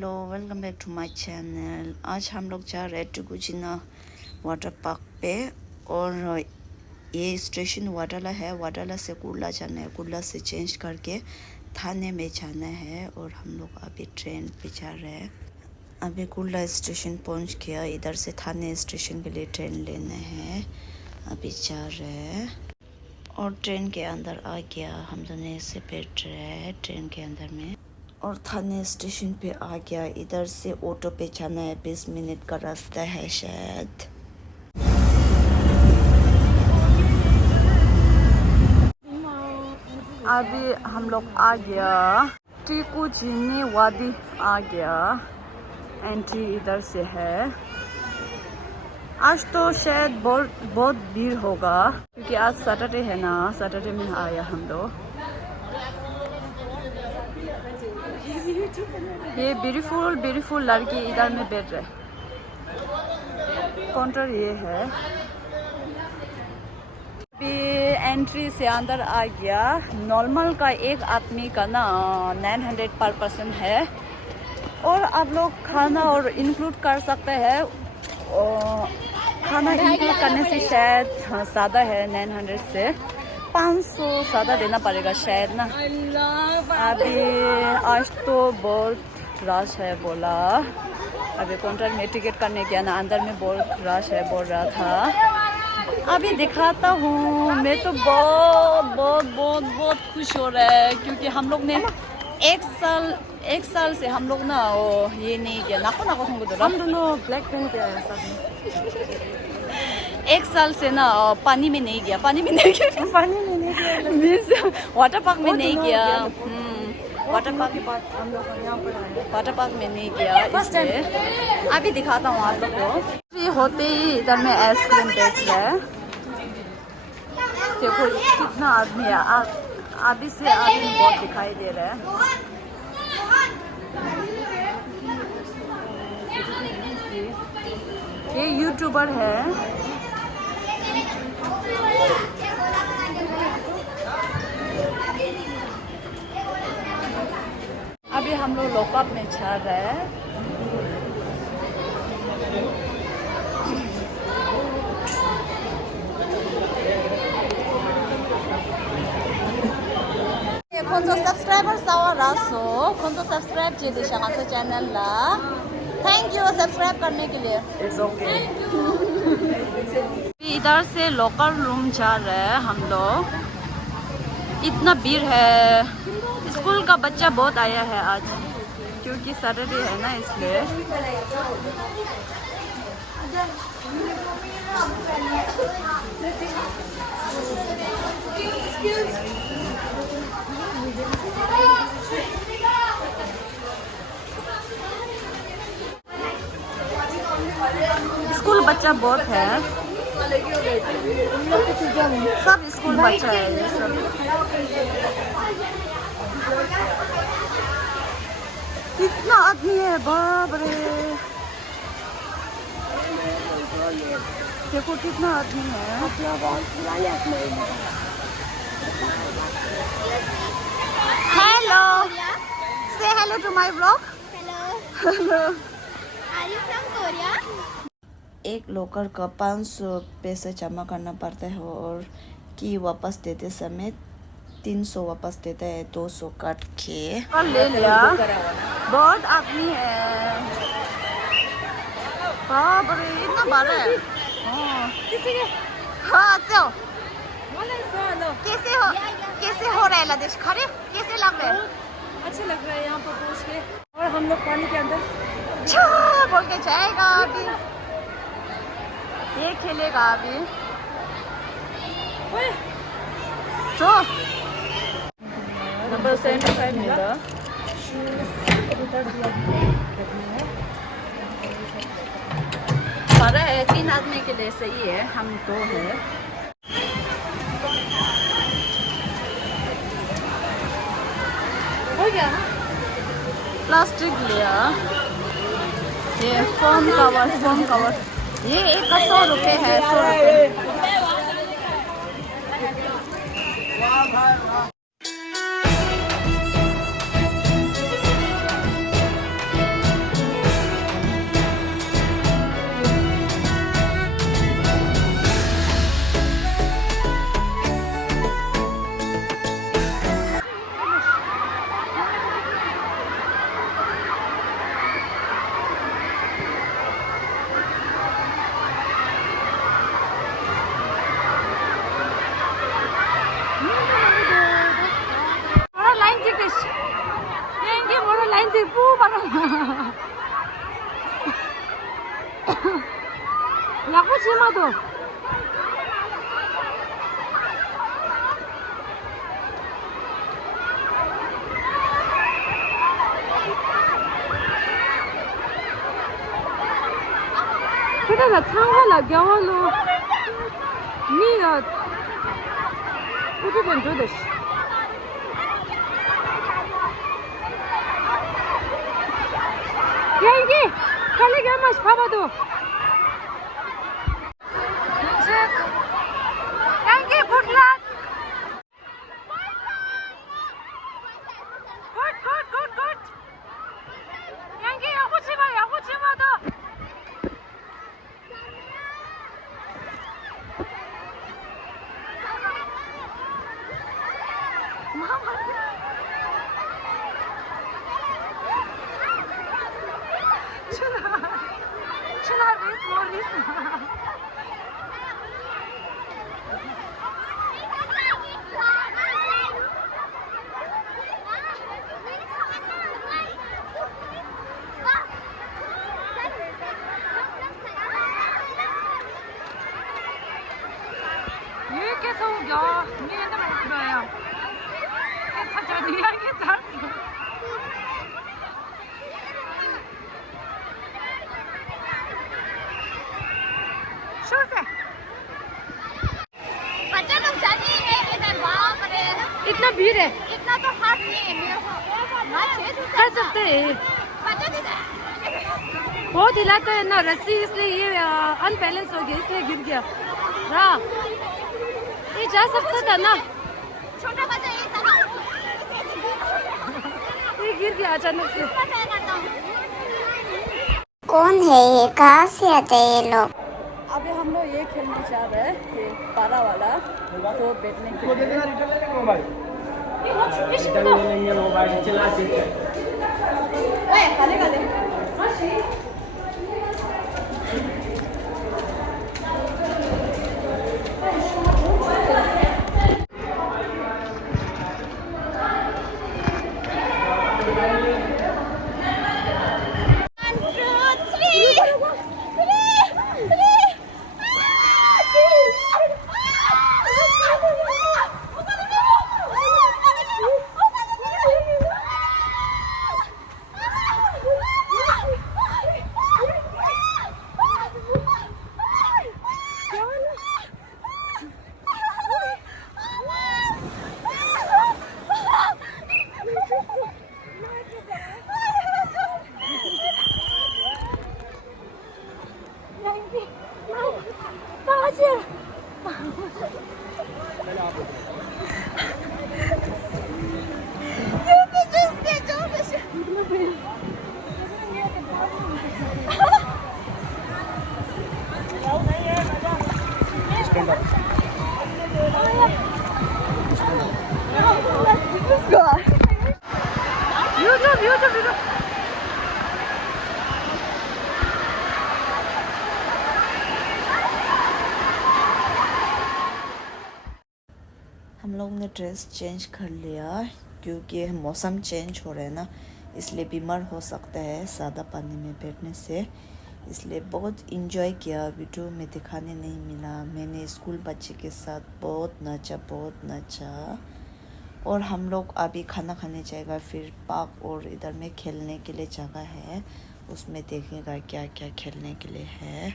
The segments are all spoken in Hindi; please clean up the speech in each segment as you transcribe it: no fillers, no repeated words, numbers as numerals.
Hello welcome back to my channel. आज हम लोग जा रहे हैं टुगुचिना वाटर पार्क पे और ये स्टेशन वाडाला है। वाडाला से कुर्ला जाना है, कुर्ला से चेंज करके थाने में जाना है और हम लोग अभी ट्रेन पे जा रहे हैं। अभी कुर्ला स्टेशन पहुंच गया, इधर से थाने स्टेशन के लिए ट्रेन लेना है। अभी जा रहे हैं और ट्रेन के अंदर आ गया। हम दोनों से बैठ रहे हैं ट्रेन के अंदर में और थाने स्टेशन पे आ गया। इधर से ऑटो पे जाना है, 20 मिनट का रास्ता है शायद। अभी हम लोग आ गया, टिकुचिनी वादी आ गया। एंट्री इधर से है। आज तो शायद बहुत भीड़ होगा क्योंकि आज सैटरडे है ना, सैटरडे में आया हम लोग। ये ब्यूटीफुल लड़की इधर में बैठ रहे। काउंटर ये है। अभी एंट्री से अंदर आ गया। नॉर्मल का एक आदमी का ना 900 पर पर्सन है और आप लोग खाना और इंक्लूड कर सकते हैं। खाना इंक्लूड करने से शायद ज़्यादा है, 900 से 500 ज़्यादा देना पड़ेगा शायद ना। अभी आज तो बहुत रश है बोला। अभी काउंटर में टिकट करने गया ना, अंदर में बहुत रश है बोल रहा था। अभी दिखाता हूँ। मैं तो बहुत खुश हो रहा है क्योंकि हम लोग ने एक साल से हम लोग ना वो ये नहीं किया। हम दोनों ब्लैक पहन के आए साथ में। एक साल से ना पानी में नहीं गया वाटर पार्क में नहीं गया। वाटर पार्क के बाद हम लोग यहाँ पर आए। वाटर पार्क में नहीं गया इसलिए। अभी दिखाता हूँ आप लोग को। फ्री होते ही इधर में आइसक्रीम बेच रहा है। देखो कितना आदमी है, आधी से आदमी बहुत दिखाई दे रहा है। ये यूट्यूबर है। अभी हम लोग लॉकअप में जा रहे हैं। Konzo subscriber sawa raso, konzo subscribe कीजिए शांति चैनल ला। थैंक यू सब्सक्राइब करने के लिए। It's okay. इधर से लोकल रूम जा रहे हैं हम लोग। इतना भीड़ है। स्कूल का बच्चा बहुत आया है आज क्योंकि सैटरडे है ना इसलिए। स्कूल बच्चा बहुत है। सब स्कूल बच्चा है ये सब। कितना आदमी है, बाप रे। देखो कितना आदमी है। Hello, say hello to my blog. Hello. Are you from Korea? एक लोकर का 500 पैसे जमा करना पड़ता है और की वापस देते समय 300 वापस देता है, 200 काट के। ले लिया। बहुत आदमी है। बाप रे इतना बड़ा है। हाँ चलो। कैसे हो रहा है लदेश खड़े? कैसे लग रहा है? अच्छा लग रहा है यहाँ पर पहुँच के। और हम लोग पानी के अंदर बोल के जाएगा अभी। ये खेलेगा अभी। जो नंबर 75 मिला। बड़ा है, 3 आदमी के लिए सही है, हम 2 है। हो गया ना? प्लास्टिक लिया। ये फोम कवर ये एक का 100 रुपये है, 100 रुपये। 나 창화라 경화로 니가 우주번 줘대시 야 이게 갈래기 한 번씩 봐봐도 양기 굿락 굿 양기 야구치마도 Çınar resmi. 이렇게 서우겨. 니네들 못 들어요. 괜찮죠? 니 알겠다. इतना भीड़ है इतना तो हाथ नहीं है मेरे को कर सकते हैं बहुत हिलाता है ना रस्सी इसलिए ये अनबैलेंस हो गया इसलिए गिर गया हाँ ये जा सकता था ना छोटा बच्चा ये था ये गिर गया अचानक से कौन है ये? कहाँ से आते हैं ये लोग? अभी हम लोग ये खेलना चाह रहे हैं कि पारा वाला तो बैठने के लिए हम लोग ने ड्रेस चेंज कर लिया क्योंकि मौसम चेंज हो रहा है ना, इसलिए बीमार हो सकता है ज़्यादा पानी में बैठने से। इसलिए बहुत इंजॉय किया। वीडियो में दिखाने नहीं मिला। मैंने स्कूल बच्चे के साथ बहुत नाचा। और हम लोग अभी खाना खाने जाएगा, फिर पार्क और इधर में खेलने के लिए जगह है, उसमें देखेगा क्या क्या खेलने के लिए है।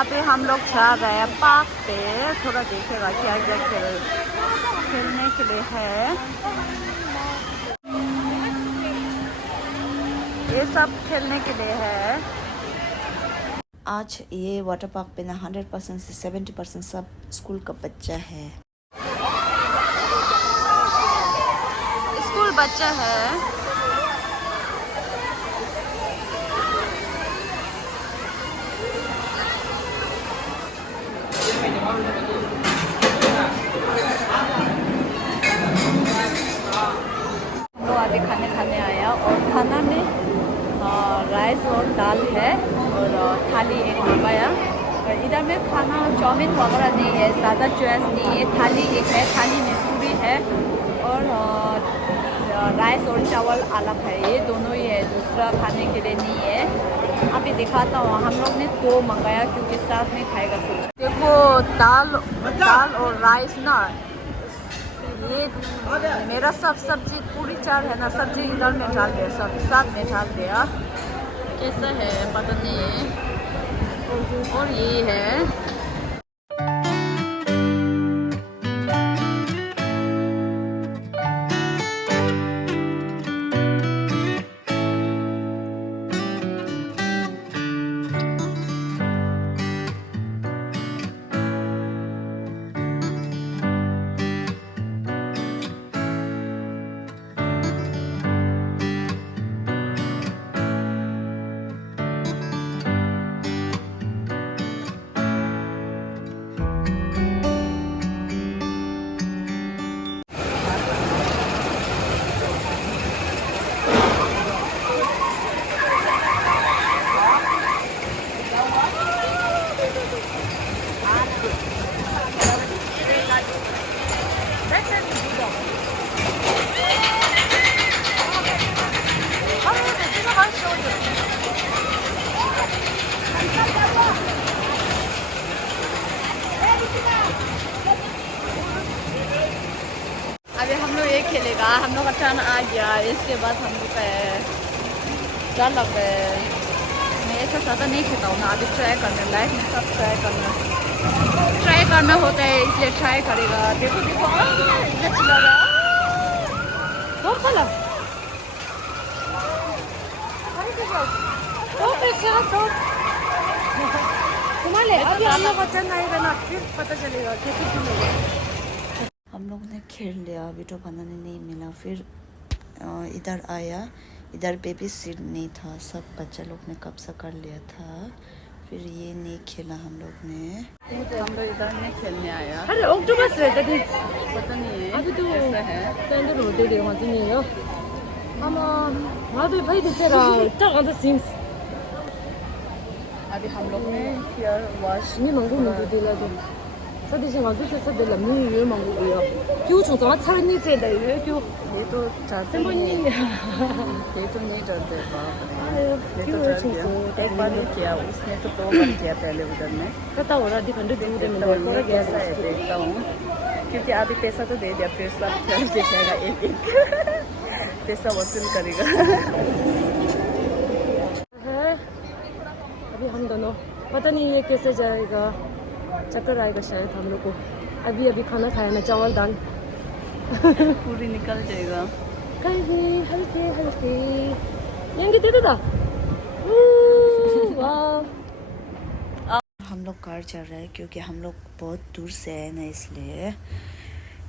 अभी हम लोग जा रहे हैं पार्क पे, थोड़ा देखेगा क्या क्या खेलने के लिए है। ये सब खेलने के लिए है। आज ये वाटर पार्क पे ना 100% से 70% सब स्कूल का बच्चा है। स्कूल बच्चा है। हम लोग आगे खाने आया और खाना में राइस और दाल है और थाली एक मंगाया। और इधर में खाना चाउमीन वगैरह नहीं है, ज़्यादा चॉइस नहीं है। थाली एक है, थाली में पूरी है और राइस और चावल अलग है। ये दोनों ही है, दूसरा खाने के लिए नहीं है। अभी दिखाता हूँ। हम लोग ने 2 मंगाया क्योंकि साथ में खाएगा सोच। देखो दाल और राइस ना, ये मेरा सब सब्जी पूरी चार है ना, सब्जी इधर में डाल दिया, सब साथ में डाल दिया। कैसा है पता नहीं। और ये है अभी हम लोग ये खेलेगा, हम लोग का टर्न आ गया। इसके बाद हम लोग का डर लग गए। मैं ऐसा ज़्यादा नहीं खेलता हूँ ना, अभी ट्राई करना, लाइफ में सब ट्राई करना होता है, इसलिए ट्राई करेगा। देखो देखो इतना चिल्ला बहुत चला अभी हम लोग बचन आएगा ना, फिर पता चलेगा कैसे खेलेगा। हम लोग ने खेल लिया, अभी तो बनाने नहीं मिला। फिर इधर आया, इधर बेबी सीट नहीं था, सब बच्चा लोग ने कब्जा कर लिया था। फिर ये नहीं खेला हम लोग ने। हम लोग इधर नहीं खेलने आया। अरे ऑक्टोपस रहता थी पता नहीं है अभी तो कैसा है। 샌들 어디래 완전히요 아마 와도 파이 됐잖아 딱 앉아 싱스 अभी हम लोग ने हेयर वॉश 니 망고는 되라도 사디신 아주 사들 남는 일 망고고요 교우 총성아 차르니 제다 교 ये तो चाहते 쌤번님 ये तो नहीं डरते बाप रे। ये तो 교우 डर गया। 총성 एक बार ही किया, उसने तो 2 बार किया पहले उधर में। 갔다 오라 니 간도 되고 되면 तो ये कैसा है देखता हूँ, क्योंकि अभी पैसा तो दे दिया, फिर सब फिर दिखेगा एक एक पैसा वसूल करेगा। है अभी हम दोनों पता नहीं ये कैसे जाएगा, चक्कर आएगा शायद हम लोग को। अभी खाना खाया ना, चावल दाल पूरी निकल जाएगा। 갈비 할게 연기 되다 वाह हम लोग कार चल रहे हैं क्योंकि हम लोग बहुत दूर से आए ना,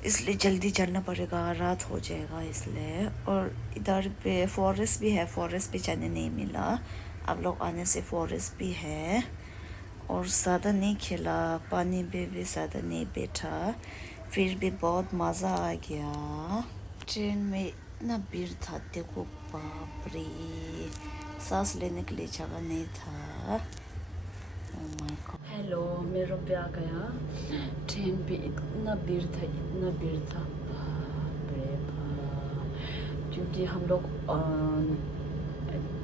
इसलिए जल्दी चलना पड़ेगा, रात हो जाएगा इसलिए। और इधर पे फॉरेस्ट भी है, फॉरेस्ट पे जाने नहीं मिला। आप लोग आने से फॉरेस्ट भी है। और ज़्यादा नहीं खेला, पानी पे भी ज़्यादा नहीं बैठा, फिर भी बहुत मज़ा आ गया। ट्रेन में इतना भीड़ था, देखो बाप रे, सांस लेने के लिए जगह नहीं था। Oh my God। हेलो, मैं रूम पे आ गया। ट्रेन पे इतना भीड़ था, इतना भीड़ था, बाप रे बाप। क्योंकि हम लोग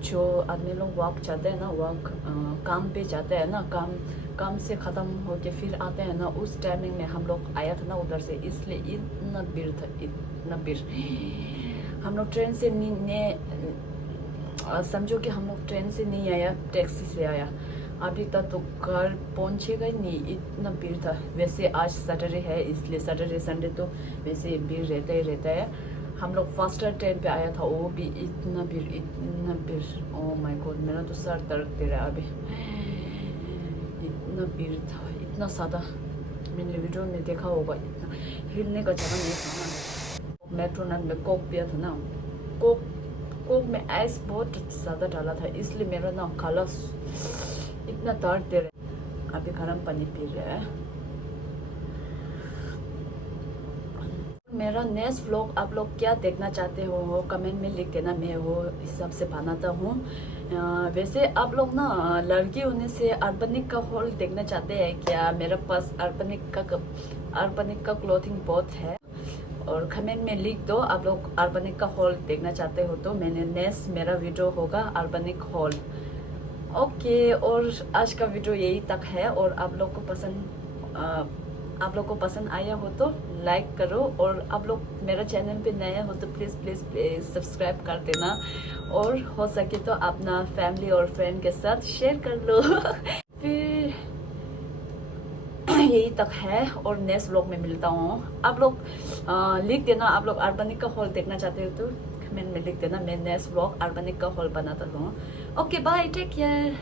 जो आदमी लोग वॉक जाते हैं ना, वॉक काम पे जाते हैं ना, काम से ख़त्म होके फिर आते हैं ना, उस टाइमिंग में हम लोग आया था ना उधर से, इसलिए इतना भीड़ था, इतना भीड़। हम लोग ट्रेन से समझो कि हम लोग ट्रेन से नहीं आया, टैक्सी से आया। अभी तक तो घर पहुंचेगा ही नहीं, इतना भीड़ था। वैसे आज सैटरडे है, इसलिए सैटरडे संडे तो वैसे भीड़ रहता ही रहता है। हम लोग फर्स्ट ट्रेन पे आया था, वो भी इतना भीड़, इतना भीड़। ओह माय गॉड, मेरा तो सर दर्द दे रहा है अभी, इतना भीड़ था, इतना ज़्यादा। मैंने वीडियो में देखा होगा, इतना हिलने का जगह नहीं था ना। मैक्डोनल्ड में कोक पिया था ना, कोक में आइस बहुत ज़्यादा डाला था, इसलिए मेरा ना गला इतना दर्द दे रहा है। अभी गर्म पानी पी रहा है। मेरा नेक्स्ट व्लॉग आप लोग क्या देखना चाहते हो कमेंट में लिख देना, मैं वो हिसाब से बनाता हूँ। वैसे आप लोग ना लड़की होने से अर्बनिक का हॉल देखना चाहते हैं क्या? मेरे पास अर्बनिक का क्लोथिंग बहुत है, और कमेंट में लिख दो आप लोग अर्बनिक का हॉल देखना चाहते हो तो मैंने नेक्स्ट मेरा वीडियो होगा अर्बनिक हॉल। ओके, और आज का वीडियो यही तक है। और आप लोग को पसंद आया हो तो लाइक करो, और आप लोग मेरा चैनल पे नए हो तो प्लीज़ सब्सक्राइब कर देना, और हो सके तो अपना फैमिली और फ्रेंड के साथ शेयर कर लो। फिर तक है और नेक्स्ट व्लॉग में मिलता हूँ। आप लोग लिख देना, आप लोग अर्बनिक का हॉल देखना चाहते हो तो कमेंट में लिख देना, मैं नेक्स्ट व्लॉग अर्बनिक का हॉल बनाता हूँ। Okay bye, take care.